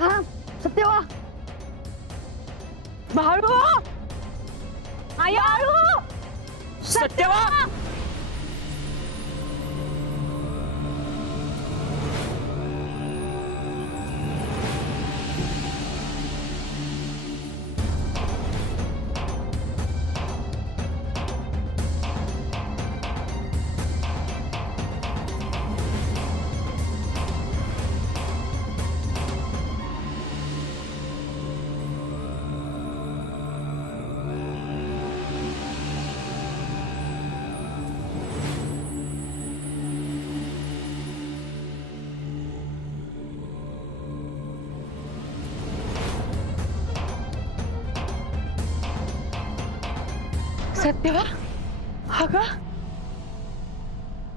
थांब सत्यवा बाळू आया सत्यवा सत्यवा अगं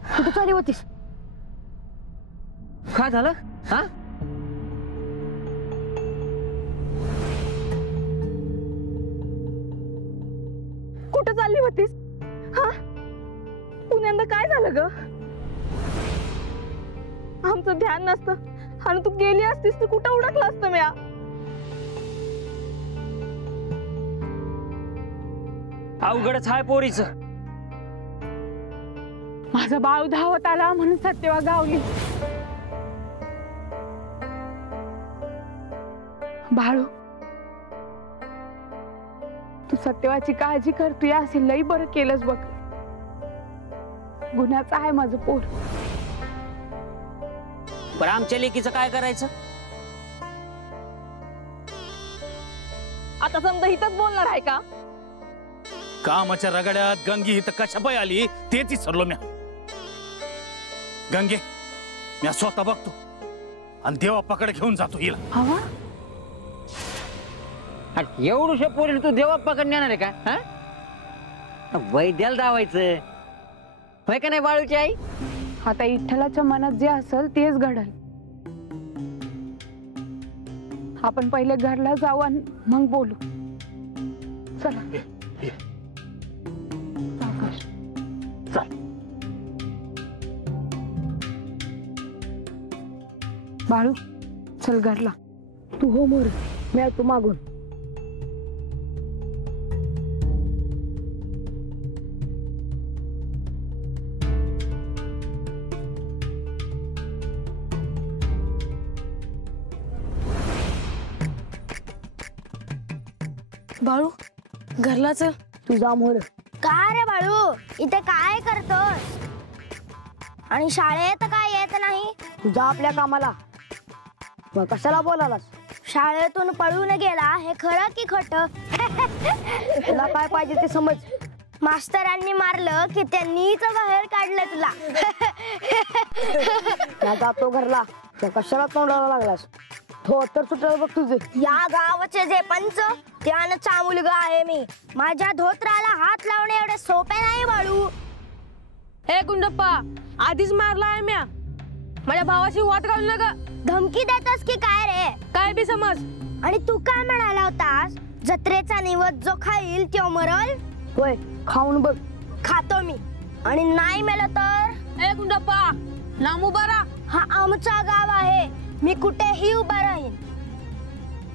कुठं चालली होतीस काय झालं हा कुठं चालली होतीस हा पुण्यांदा काय झालं ग आमचं ध्यान नसतं आणि तू गेली असतीस तर कुठं उडकलं असतं म्या अवघडच हाय पोरीच माझा बाळ धावत आला म्हणून सत्यवा गावली बाळू तू सत्यवाची काळजी कर तू असे लई बरं केलंस बघ गुन्ह्याचं आहे माझं पोर बरं आमच्या लेकीचं काय करायचं आता समजा इथंच बोलणार आहे का कामाच्या रगड्यात गंगी इथं कशा पाय आली तेच विसरलो म्या गंगे म्या स्वतः बघतो आणि देवाप्पाकडे घेऊन जातो हिला हवा एवढूशा पोरीला तू देवाप्पाकडे नेणार आहे का हा वैद्याला दावायचं होय का नाही बाळूची आई आता विठ्ठलाच्या मनात जे असेल तेच घडल आपण पहिले घरला जाऊ आणि मग बोलू चला बाळू चल घरला तू हो मोर मी तू मागून बाळू घरला चल तुझा मोर काय रे बाळू इथे काय करतोस आणि शाळेत काय येत नाही तुझा आपल्या कामाला मग कशाला बोलालास शाळेतून पळून गेला हे खरं की खोटं तुला काय पाहिजे ते समज मास्तरांनी मारलं की त्यांनीच बाहेर काढलं तुला त्या जातो घरला त्या कशाला तोंडाला लागलास तो तर सुटलं बघ तुझे या गावाचे जे पंच त्यानंचा मुलगा आहे मी माझ्या धोत्राला हात लावणे एवढे सोपे नाही बाळू हे गुंडप्पा आधीच मारला आहे म्या माझ्या भावाशी वाद घालू नका धमकी देतोस की काय रे काय बी समज आणि तू काय म्हणाला होतास जत्रेचा निवद जो खाईल तो मरल होय खाऊन बघ खातो मी आणि नाही मेलं तर हे गुंडप्पा लांब उभा राहा हा आमचा गाव आहे मी कुठेही उभा राहीन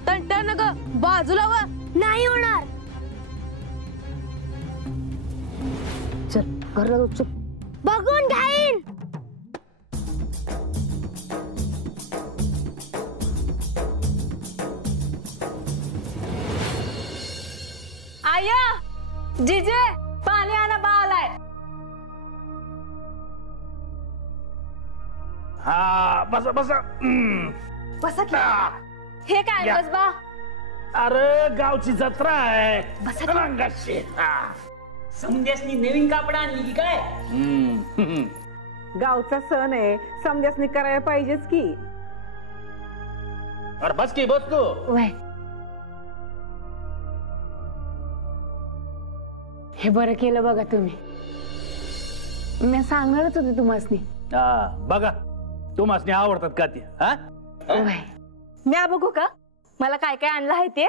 तंटा नग बाजूला वा नाही होणार चल घरला जाऊ चल बघून घाईन आया जिजे पाणी आणा बाळालाय हा बसा बसा बसा की हे काय या. बस बा अरे गावची जत्रा आहे बसा की. रंगाची समजासनी नवीन कापड आणली की काय गावचा सण आहे समजासनी करायला पाहिजेच की अरे बस की बस तू वय हे बरं केलं बघा तुम्ही मी सांगणारच होते तुम्हासनी बघा तुम्हाला आवडतात का ते हा वय म्या बघू का मला काय काय आणलं आहे ते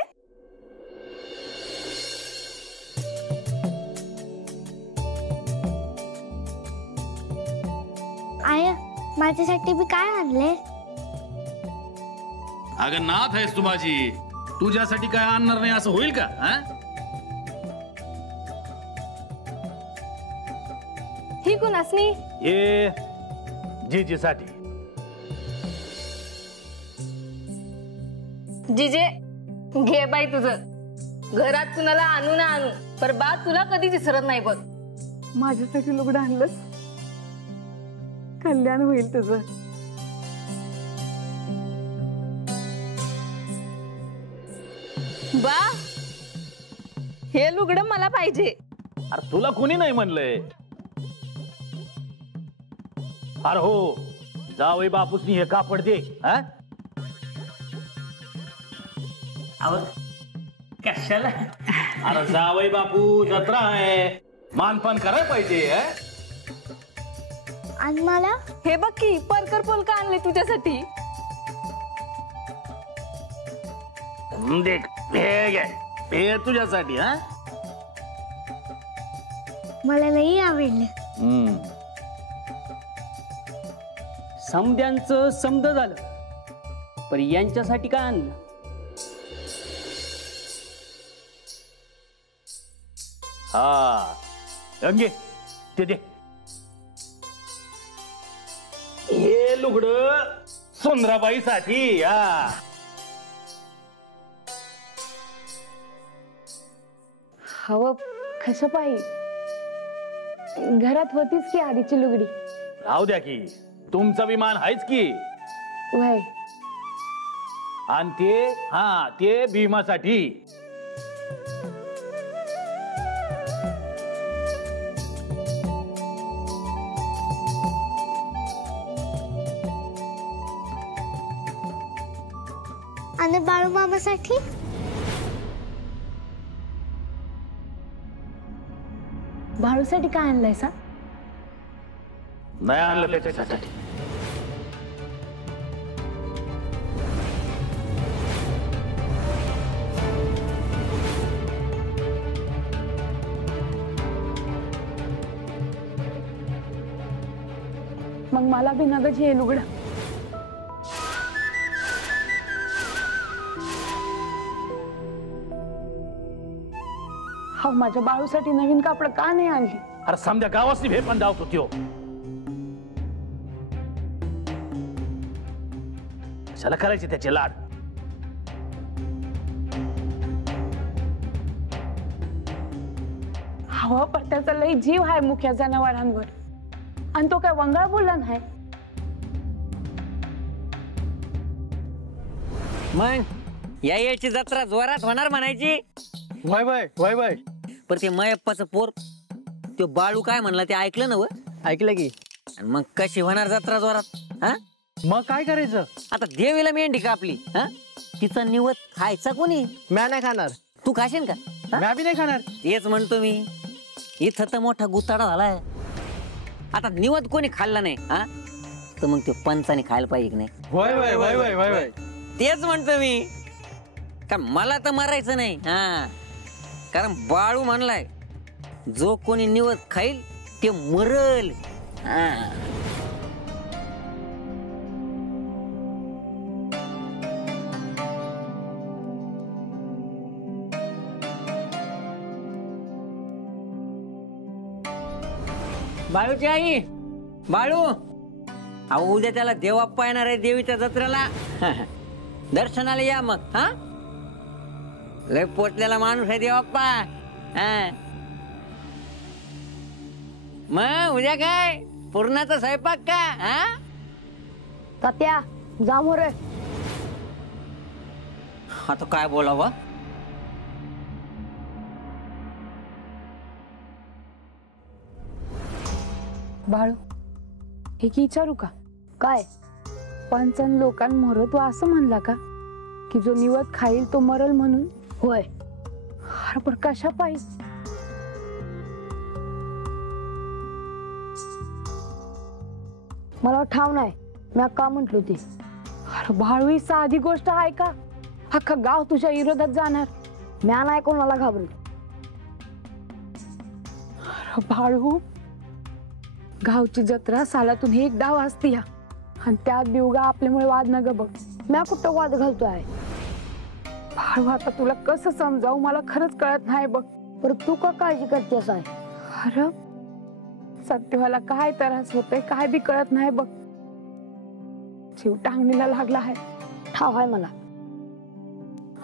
आय माझ्यासाठी बी काय आणले अगं नाथ आहेस तू माझी, तुझ्यासाठी काय आणणार नाही असं होईल का? हा? ही कोण असनी? ये जीजीसाठी. जिजे घे बाई तुझं. घरात कुणाला आणू ना आणू, पर बा तुला कधी विसरत नाही बघ. माझ्यासाठी लुगडं आणलंस, कल्याण होईल तुझं. बा हे लुगडं मला पाहिजे. अरे तुला कोणी नाही म्हणलंय? अरे हो, जावई बापूसनी हे कापड दे. हा? कशाला? अरे जावई बापू जत्रा आहे, मानपान करायला पाहिजे. आणि मला हे बघ की परकर पोलका आणले तुझ्यासाठी. देख हे घे, हे तुझ्यासाठी. हा मला नाही आवडलं. समद्यांचं समद झालं, पण यांच्यासाठी काय आणलं? हा गंगे ते दे. हे लुगड सुंदराबाईसाठी. हा हवं कसं पाहिजे? घरात होतीच की आधीची लुगडी. राहू द्या की, तुमचा विमान आहेच की. वय आणि ते भीमासाठी. आणि बाळू मामासाठी. बाळूसाठी काय आणलंय सा? नाही आणलं त्याच्यासाठी. मग मला बी नगच हे लुगडं. हा माझ्या बाळूसाठी नवीन कापड का नाही आणली? अरे समजा गावासनी भे पण धावतो त्यो. कशाला करायचे त्याचे लाड? हवा पर त्याचा लई जीव आहे मुख्या जनावरांवर, आणि तो काय वंगाळ बोलला नाही. मग या याची जत्रा जोरात होणार म्हणायची. वय वय वय वय. पर ते मयप्पाचं पोर तो बाळू काय म्हणला ते ऐकलं ना? ऐकलं की. आणि मग कशी होणार जत्रा जोरात? हा मग काय करायचं? आता देवीला मेंढी कापली, हा तिचा निवत खायचा कोणी? म्या नाही खाणार. तू खाशील का? हा? म्या बी नाही खाणार. तेच म्हणतो मी, इथं तर मोठा गुताडा झालाय. आता निवत कोणी खाल्ला नाही, हा तर मग ते पंचाने खायला पाहिजे की नाही? वय वय वय वय वय वय. तेच म्हणतो मी, का मला तर मरायचं नाही. हा कारण बाळू म्हणलाय, जो कोणी निवत खाईल ते मरल. बाळूची आई, बाळू अहो उद्या त्याला देवाप्पा येणार आहे देवीच्या जत्रेला. दर्शनाला या मग. हा लय पोटलेला माणूस आहे देवाप्पा. हा मग उद्या काय पूर्णाचा स्वयंपाक का? हा तात्या जा मोरे. आता काय बोलावं? बाळू हे की विचारू का? काय? पंचन लोकांमोर तू असं म्हणला का की जो निवत खाईल तो मरल म्हणून? होय. अरे पण कशा पाहिजे? मला ठाव नाही मी का म्हंटलो ते. अरे बाळू ही साधी गोष्ट आहे का? अख्खा गाव तुझ्या विरोधात जाणार. म्या नाही कोणाला घाबरत. अरे बाळू गावची जत्रा सालातून एक डाव असते या, आणि त्यात बिवगा आपल्यामुळे वाद न ग बघ. म्या कुठं वाद घालतोय? बाळू आता तुला कसं समजावं मला खरंच कळत नाही बघ. पर तू का काळजी करतेस आहे? अरे सत्यवाला काय त्रास होतोय काय बी कळत नाही बघ. जीव टांगणीला लागला आहे. ठाव आहे मला.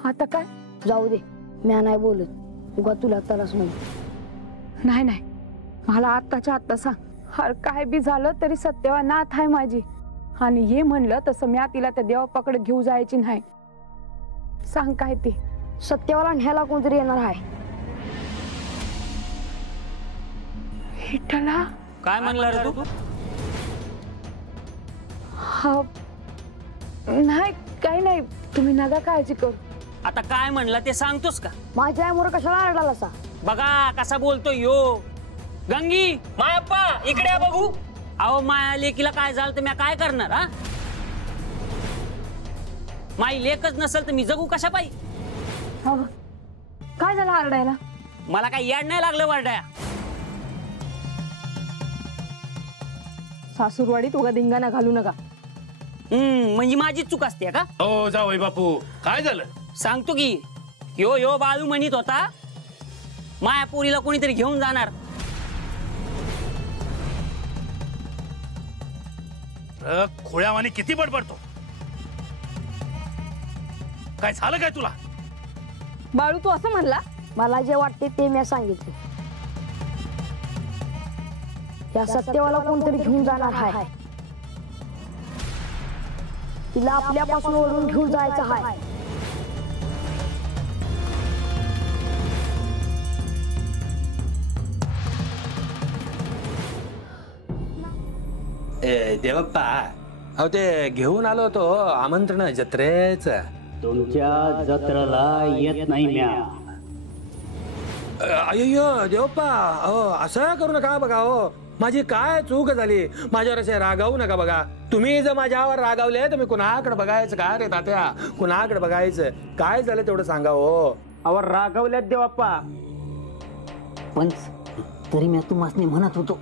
आता काय? जाऊ दे, म्या नाही बोलत. उगा तुला त्रास म्हणून. नाही नाही, मला आत्ताच्या आत्ता सांग. हर काय बी झालं तरी सत्यवा नाथ आहे माझी. आणि हे म्हणलं तसं म्या तिला त्या देवापाकडे घेऊ जायची नाही. सांग काय ते. सत्यवाला न्यायला कोणतरी येणार आहे. विठ्ठला काय म्हणला रे तू? हा नाही काही नाही, तुम्ही नका काळजी करू. आता काय म्हणला ते सांगतोस का? माझ्या आईमुळे कशाला आरडाला असा? बघा कसा बोलतो यो. गंगी मायाप्पा इकडे या बघू. अहो माया लेकीला काय झालं तर मी काय करणार? हा माई लेकच नसेल तर मी जगू कशा पायी? काय झालं आरडायला? मला काय याड नाही लागलं वरडाया. सासूरवाडीत उगा धिंगाणा घालू नका. म्हणजे माझी चूक असते का? हो जावई बापू काय झालं? सांगतो की यो यो बाळू म्हणत होता मायापुरीला कोणीतरी घेऊन जाणार. खोळ्यावानी किती बडबडतो? काय झालं काय तुला? बाळू तू असं म्हणला? मला जे वाटते ते मी सांगितले. या सत्यवाला कोणतरी घेऊन जाणार आहे. तिला आपल्यापासून ओढून घेऊन जायचं आहे. देवप्पा, अहो ते घेऊन आलो होतो आमंत्रण जत्रेच. तुमच्या जत्रेला येत नाही म्या. अय्यो देवप्पा, अहो असं करू नका बघा. हो माझी काय चूक झाली, माझ्यावर असे रागावू नका बघा. तुम्ही जर माझ्यावर रागावले तर मी कुणाकडे बघायचं का रे तात्या? कुणाकडे बघायचं? काय झालं तेवढं सांगा. हो अवर रागवल्यात देवाप्पा. पण तरी मी तुम्हाला म्हणत होतो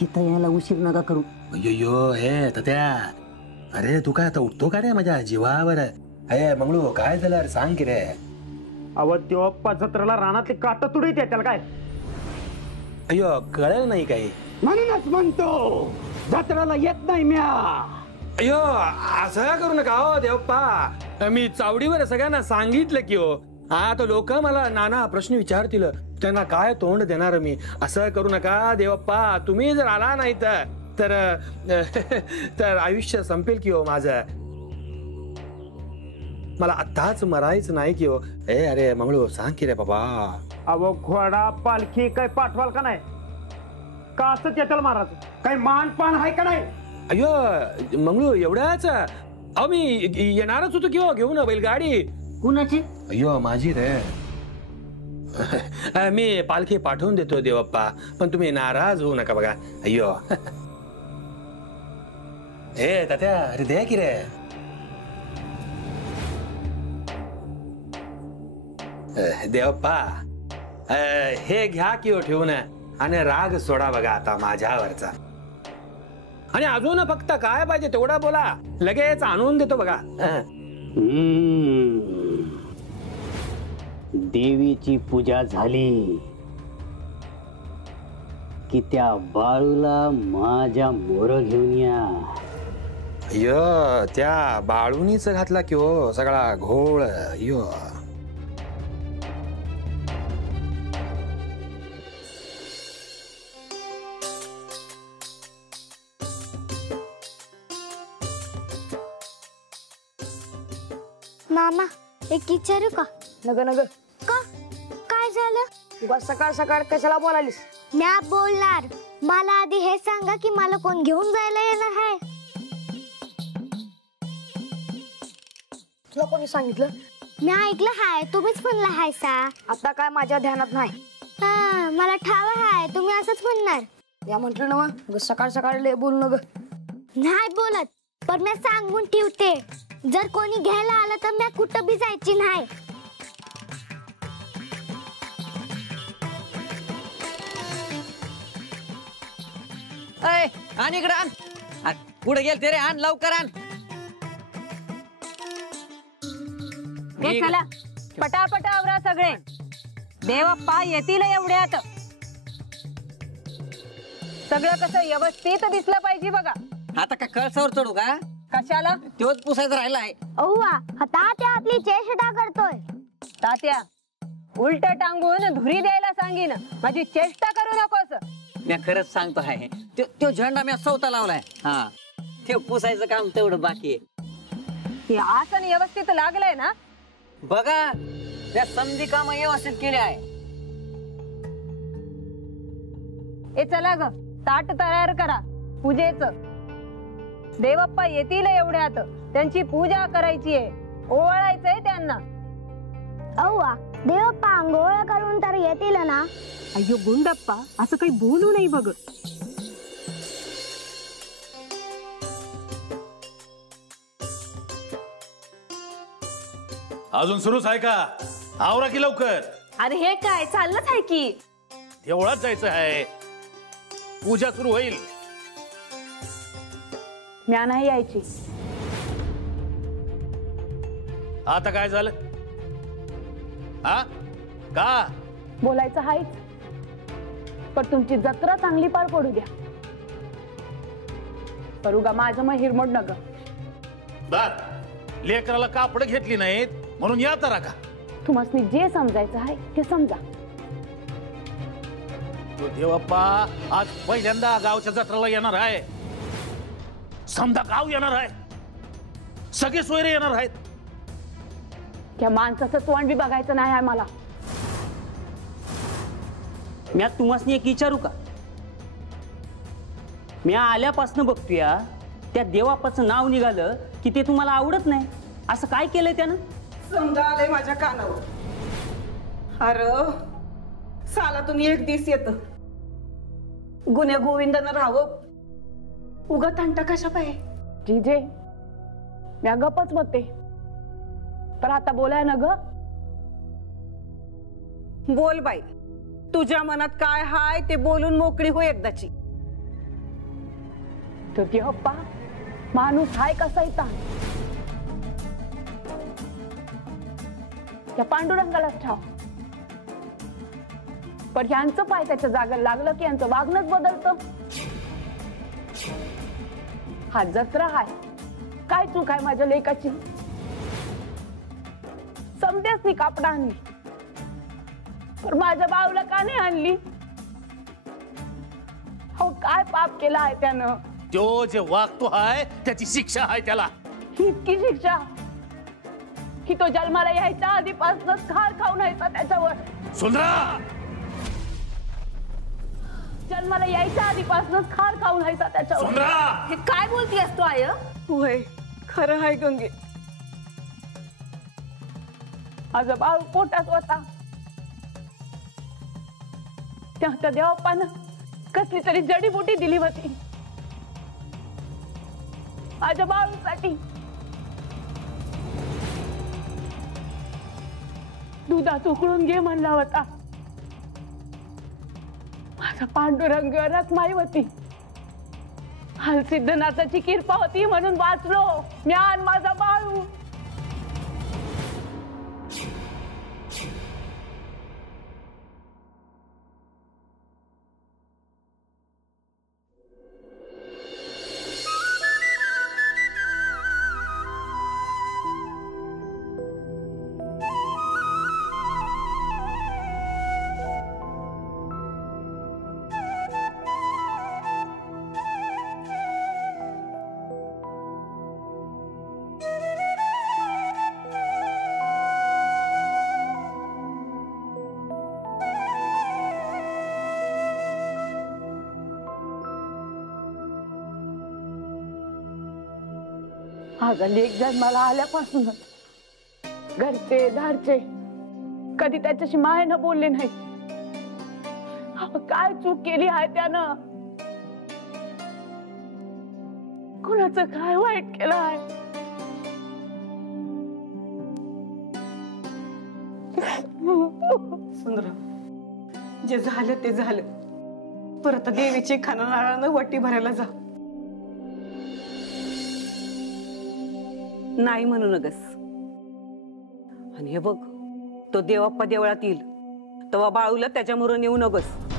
इथं यायला उशीर नका करू. अय्यो हे तात्या, अरे तू काय आता उठतो का रे माझ्या जीवावर? अरे मंगळू काय झालं अरे सांग की रे. अव देवाप्पा जत्रेला रानातले काटा तुडीत त्याला काय? अय्यो कळलं नाही काही म्हणूनच म्हणतो जत्रेला येत नाही म्या. अय्यो असं करू नका हो देवप्पा. मी चावडीवर सगळ्यांना सांगितलं की हो. हा तो लोक मला नाना प्रश्न विचारतील, त्यांना काय तोंड देणार मी? असं करू नका देवप्पा. तुम्ही जर आला नाही तर तर आयुष्य संपेल की हो माझं. मला आत्ताच मरायचं नाही की हो. अरे मंगळू सांग की रे बाबा. अव घोडा पालखी काय पाठवाल का नाही? का असंच येतल महाराज? काही मानपान आहे का नाही? अय्यो मंगळू एवढ्याच? अहो मी येणारच होतो की हो घेऊन बैलगाडी. कुणाची? अय्यो माझी रे. मी पालखी पाठवून देतो देवप्पा, पण तुम्ही नाराज होऊ नका बघा. अय्यो हे तात्या, अरे दे की रे. देवप्पा हे घ्या की हो ठेवून, आणि राग सोडा बघा आता माझ्यावरचा. आणि अजून फक्त काय पाहिजे तेवढा बोला, लगेच आणून देतो बघा. देवीची पूजा झाली की त्या बाळूला माझ्या मोर घेऊन या. अय्यो त्या बाळूनीच घातला की हो सगळा घोळ. अय्यो मामा एक विचारू का? नग नग का? काय झालं? उगा सकाळ सकाळ कशाला बोलालीस? म्या बोलणार. मला आधी हे सांगा की मला कोण घेऊन जायला येणार आहे? तुला कोणी सांगितलं? मी ऐकलं हाय, तुम्हीच म्हणला हाय सा. आता काय माझ्या ध्यानात नाही. हा मला ठाव हाय, तुम्ही असंच म्हणणार. या म्हटलं ना मग सकाळ सकाळ लय बोलू नग. नाही बोलत, पण मी सांगून ठेवते, जर कोणी घ्यायला आलं तर मी कुठं बी जायची नाही. आणि इकडं आण. पुढे गेल ते रे, आण लवकर आण. हे चला पटापट आवरा सगळे. देवप्पा येतील एवढ्यात. सगळं कसं व्यवस्थित दिसलं पाहिजे बघा. आता का कळसावर चढू का? कशाला? तोच पुसायचा राहिलाय. अव्वा तात्या आपली चेष्टा करतोय. तात्या उलट टांगून धुरी द्यायला सांगीन. माझी चेष्टा करू नकोस. मी खरंच सांगतो आहे, तो झेंडा मी स्वतः लावलाय. हा, ते पुसायचं काम तेवढं बाकी आहे. हे आसन व्यवस्थित लागलंय ना? बघा, त्या समधी काम व्यवस्थित केले आहे. ए चला ग, ताट तयार करा पूजेच. देवप्पा येतील एवढ्यात. त्यांची पूजा करायची आहे, ओवाळायचंय त्यांना. अव्वा देवप्पा आंघोळ करून तर येतील ना? अय्यो गुंडप्पा, असं काही बोलू नाही बघ. अजून सुरूच आहे का? आवरा की लवकर. अरे हे काय चाललंच आहे की. देवळात जायचं आहे, पूजा सुरू होईल. म्या नाही यायची. आता काय झालं? हा का? बोलायचं आहेच, पण तुमची जत्रा चांगली पार पडू द्या. करू गा माझं मग हिरमोड न ग. बर, लेकराला कापड घेतली नाहीत म्हणून या तर का? तुम्हाला जे समजायचं आहे ते समजा. तो देवप्पा आज पहिल्यांदा गावच्या जत्रेला येणार आहे. समजा गाव येणार आहे, सगळे सोयरे येणार आहेत. त्या माणसाचं तोंड बी बघायचं नाही आहे मला. मी तुम्हाला एक विचारू का? मी आल्यापासून बघतोय त्या देवापाचं नाव निघालं की ते तुम्हाला आवडत नाही. असं काय केलंय त्यानं? समजा आलंय माझ्या कानावर. अरे सालातून एक दिस येत. गुन्ह्या गोविंदानं राहावं, उगा तंटा कशा पाहिजे. जीजे म्या गपच म्हणते, पण आता बोलाय ना ग. बोल बाई, तुझ्या मनात काय हाय ते बोलून मोकळी हो एकदाची. तो देवप्पा माणूस हाय कसा इथं? त्या पांडुरंगालाच ठाव. पण ह्यांचं पाय त्याच्या जागेला लागलं की यांचं वागणंच बदलतं. हा जत्रा हाय, काय चूक आहे माझ्या लेकाची? समजेच नी कापड आणली, पण माझ्या बाऊला का नाही आणली? हो काय पाप केला आहे त्यानं? तो जे वागतो आहे त्याची शिक्षा आहे त्याला. इतकी शिक्षा की तो जन्माला यायच्या आधीपासूनच खार खाऊन यायचा त्याच्यावर. सुंदरा, जन्माला यायच्या आधीपासूनच खार खाऊन यायचा त्याच्यावर. सुंदरा, हे काय बोलती असतो आय? होय खरं हाय गंगे. माझा बाळ पोटात होता, त्या देवप्पानं कसली तरी जडीबुटी दिली होती माझ्या बाळूसाठी. दुधात उकळून घे म्हणला होता. माझा पांडुरंग रखमाई होती. हलसिद्धनाथाची कृपा होती म्हणून वाचलो मी आणि माझा बाळू. माझा लेक जन्माला आल्यापासूनच घरचे दारचे कधी त्याच्याशी मायेनं बोलले नाही. काय चूक केली आहे त्यानं? कुणाचं काय वाईट केलं आहे? सुंदरा, जे झालं ते झालं. परत देवीची खानानाळानं वटी भरायला जा. नाही म्हणू नगस. आणि हे बघ, तो देवाप्पा देवळात येईल तेव्हा बाळूला त्याच्यामुळं नेऊ नगस.